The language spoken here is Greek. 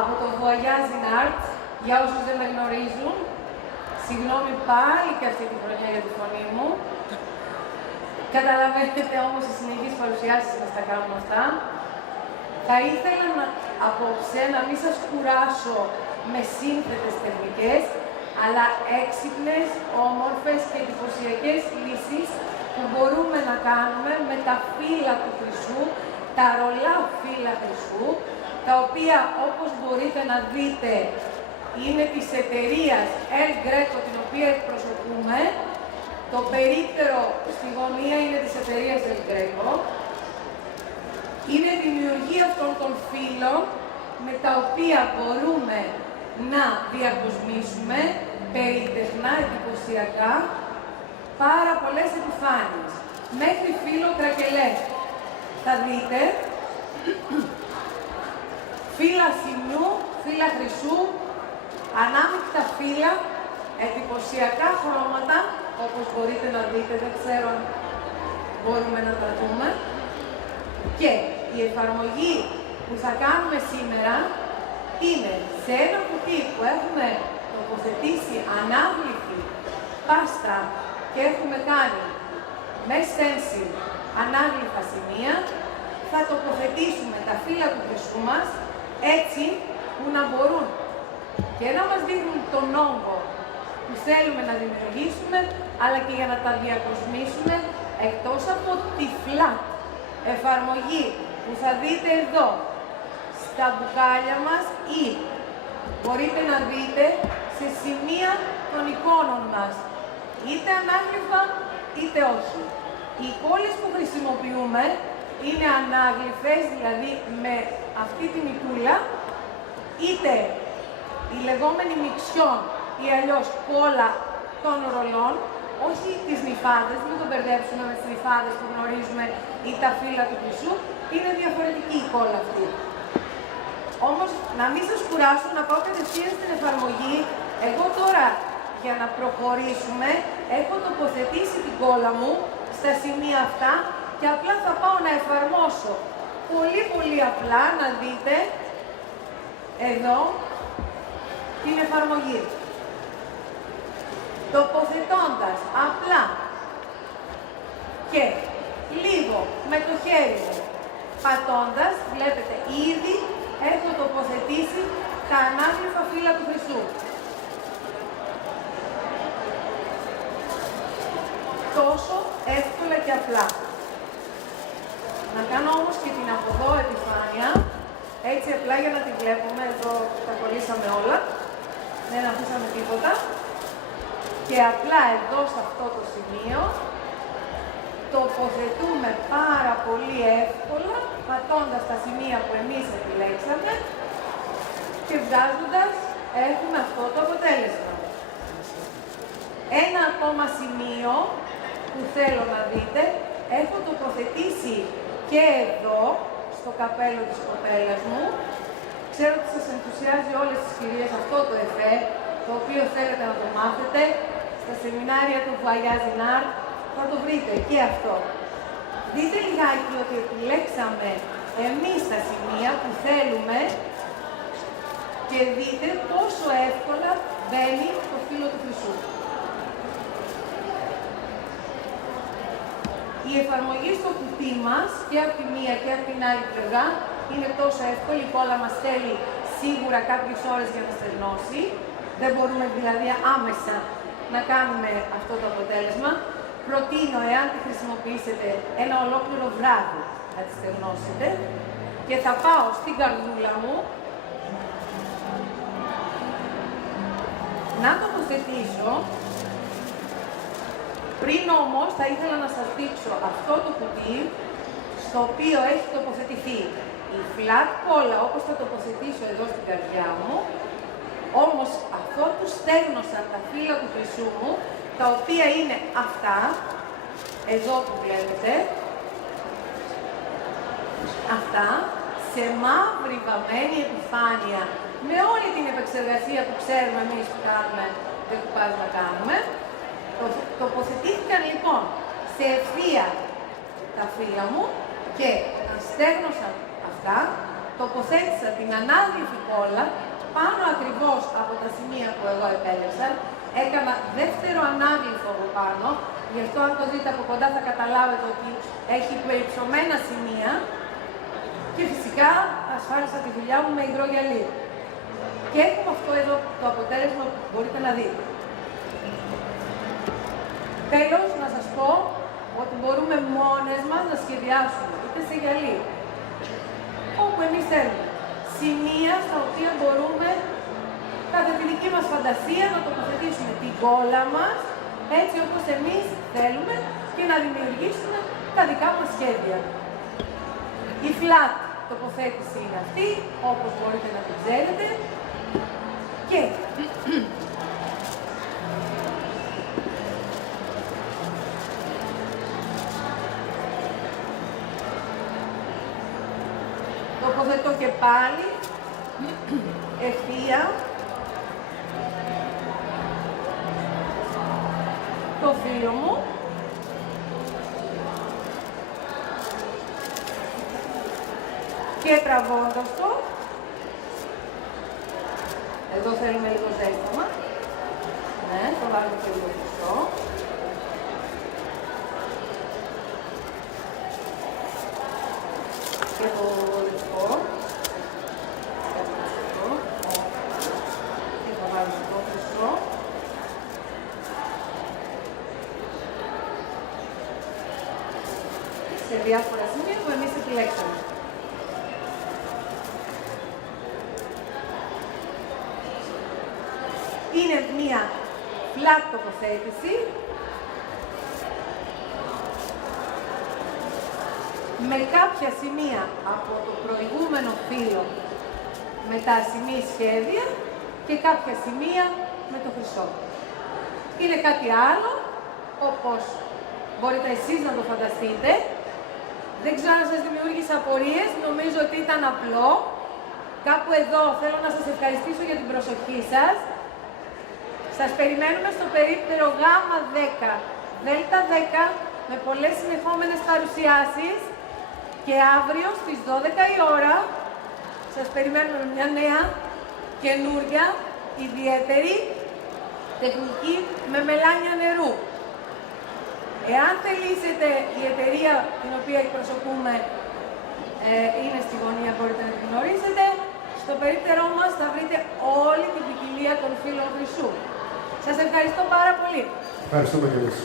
Από το Voyage in Art, για όσους δεν με γνωρίζουν, συγγνώμη πάλι και αυτή τη χρονιά για τη φωνή μου. Καταλαβαίνετε όμως οι συνεχείς παρουσιάσεις μας τα κάνουν αυτά. Θα ήθελα απόψε να μην σας κουράσω με σύνθετες τεχνικές, αλλά έξυπνες, όμορφες και εντυπωσιακές λύσεις που μπορούμε να κάνουμε με τα φύλλα του χρυσού, τα ρολά φύλλα χρυσού, τα οποία όπως μπορείτε να δείτε είναι της εταιρείας El Greco, την οποία εκπροσωπούμε. Το περίπτερο στη γωνία είναι της εταιρείας El Greco. Είναι δημιουργία αυτών των φύλλων με τα οποία μπορούμε να διακοσμήσουμε περίτεχνα, εντυπωσιακά, πάρα πολλές επιφάνειες. Μέχρι φύλλο κρακελέ. Θα δείτε φύλλα σημειού, φύλλα χρυσού, ανάμεικτα φύλλα, εντυπωσιακά χρώματα, όπως μπορείτε να δείτε, δεν ξέρω αν μπορούμε να τα δούμε. Και η εφαρμογή που θα κάνουμε σήμερα είναι σε ένα κουτί που έχουμε τοποθετήσει ανάβλητη πάστα και έχουμε κάνει με stencil ανάγλυφα σημεία, θα τοποθετήσουμε τα φύλλα του χρυσού μας έτσι που να μπορούν και να μας δείχνουν τον όγκο που θέλουμε να δημιουργήσουμε, αλλά και για να τα διακοσμήσουμε, εκτός από τη flat εφαρμογή που θα δείτε εδώ στα μπουκάλια μας, ή μπορείτε να δείτε σε σημεία των εικόνων μας, είτε ανάγλυφα είτε όχι. Οι εικόνες που χρησιμοποιούμε είναι ανάγλυφες, δηλαδή με αυτή την εικούλα, είτε η λεγόμενη μιξιόν ή αλλιώς κόλλα των ρολών, όχι τις νυφάδες, μην το μπερδέψουμε με τις νυφάδες που γνωρίζουμε ή τα φύλλα του χρυσού, είναι διαφορετική η κόλλα αυτή. Όμως, να μην σας κουράσω, να πάω κατευθείαν στην εφαρμογή. Εγώ τώρα, για να προχωρήσουμε, έχω τοποθετήσει την κόλλα μου στα σημεία αυτά και απλά θα πάω να εφαρμόσω πολύ απλά, να δείτε εδώ την εφαρμογή. Τοποθετώντας απλά και λίγο με το χέρι μου, πατώντας, βλέπετε ήδη έχω τοποθετήσει τα ανάγλυφα φύλλα του χρυσού. Τόσο εύκολα και απλά. Να κάνω όμως και την από εδώ επιφάνεια, έτσι απλά για να τη βλέπουμε. Εδώ τα κολλήσαμε όλα, δεν αφήσαμε τίποτα. Και απλά εδώ σε αυτό το σημείο τοποθετούμε πάρα πολύ εύκολα, πατώντας τα σημεία που εμείς επιλέξαμε και βγάζοντας έχουμε αυτό το αποτέλεσμα. Ένα ακόμα σημείο που θέλω να δείτε, έχω τοποθετήσει και εδώ, στο καπέλο της κοπέλας μου. Ξέρω ότι σας ενθουσιάζει όλες τις κυρίες αυτό το εφέ, το οποίο θέλετε να το μάθετε. Στα σεμινάρια του Voyage in Art θα το βρείτε και αυτό. Δείτε λιγάκι ότι επιλέξαμε εμείς τα σημεία που θέλουμε και δείτε πόσο εύκολα μπαίνει το φύλλο του χρυσού. Η εφαρμογή στο κουτί μας και από τη μία και από την άλλη πλευρά είναι τόσο εύκολη, η κόλλα μας θέλει σίγουρα κάποιες ώρες για να στεγνώσει. Δεν μπορούμε δηλαδή άμεσα να κάνουμε αυτό το αποτέλεσμα. Προτείνω, εάν τη χρησιμοποιήσετε, ένα ολόκληρο βράδυ να τη στεγνώσετε. Και θα πάω στην καρδούλα μου να τοποθετήσω. Πριν όμως θα ήθελα να σας δείξω αυτό το κουτί στο οποίο έχει τοποθετηθεί η flat κόλλα, όπως θα τοποθετήσω εδώ στην καρδιά μου. Όμως αυτό που στέγνωσαν τα φύλλα του χρυσού μου, τα οποία είναι αυτά, εδώ που βλέπετε, αυτά, σε μαύρη βαμμένη επιφάνεια, με όλη την επεξεργασία που ξέρουμε εμείς που κάνουμε, δεκουπάζ να κάνουμε. Τοποθετήθηκαν λοιπόν σε ευθεία τα φύλλα μου και στέγνωσαν αυτά τοποθέτησα την ανάγλυφη κόλλα πάνω ακριβώς από τα σημεία που εγώ επέλεξα. Έκανα δεύτερο ανάγλυφο από πάνω, γι' αυτό αν το δείτε από κοντά θα καταλάβετε ότι έχει περιψωμένα σημεία και φυσικά ασφάλισα τη δουλειά μου με υγρό γυαλί. Και έχουμε αυτό εδώ το αποτέλεσμα που μπορείτε να δείτε. Τέλος, να σας πω ότι μπορούμε μόνες μας να σχεδιάσουμε, είτε σε γυαλί, όπου εμείς θέλουμε. Σημεία στα οποία μπορούμε, κατά τη δική μας φαντασία, να τοποθετήσουμε την κόλλα μας, έτσι όπως εμείς θέλουμε, και να δημιουργήσουμε τα δικά μας σχέδια. Η flat τοποθέτηση είναι αυτή, όπως μπορείτε να την ξέρετε. Και τοποθετώ και πάλι ευθεία το φύλλο μου και τραβώντας το, εδώ θέλουμε λίγο ζέσταμα, ναι, το βάλουμε και λίγο χρυσό. Και το λευκό. Και θα βάλουμε το χρυσό. Σε διάφορα σημεία που εμείς επιλέξαμε. Είναι μία flat τοποθέτηση με κάποια σημεία από το προηγούμενο φύλλο με τα ασημί σχέδια και κάποια σημεία με το χρυσό. Είναι κάτι άλλο, όπως μπορείτε εσείς να το φανταστείτε. Δεν ξέρω αν σας δημιούργησα απορίες, νομίζω ότι ήταν απλό. Κάπου εδώ θέλω να σας ευχαριστήσω για την προσοχή σας. Σας περιμένουμε στο περίπτερο Γ10, Δ10 με πολλές συνεχόμενες παρουσιάσεις και αύριο στις 12 η ώρα σας περιμένουμε με μια νέα, καινούρια, ιδιαίτερη τεχνική με μελάνια νερού. Εάν θελήσετε, η εταιρεία την οποία εκπροσωπούμε είναι στη γωνία, μπορείτε να την γνωρίσετε. Στο περίπτερό μας θα βρείτε όλη την ποικιλία των φύλλων χρυσού. Σας ευχαριστώ πάρα πολύ. Ευχαριστούμε και εμείς.